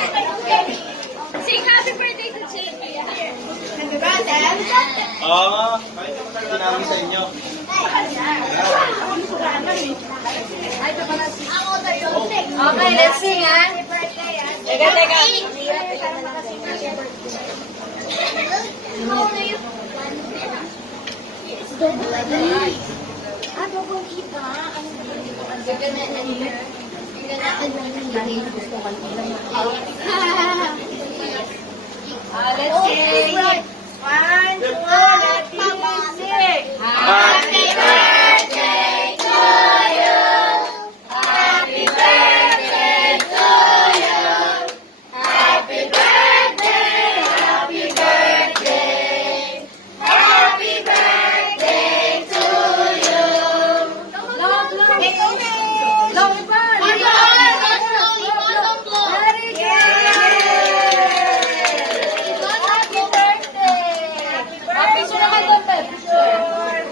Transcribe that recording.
Sing happy birthday to Jake. Happy birthday. Oo. Kahit yung matagal namin sa inyo. Okay, let's sing, ha? Teka, teka. Let's sing. 1, 2, let's sing. Happy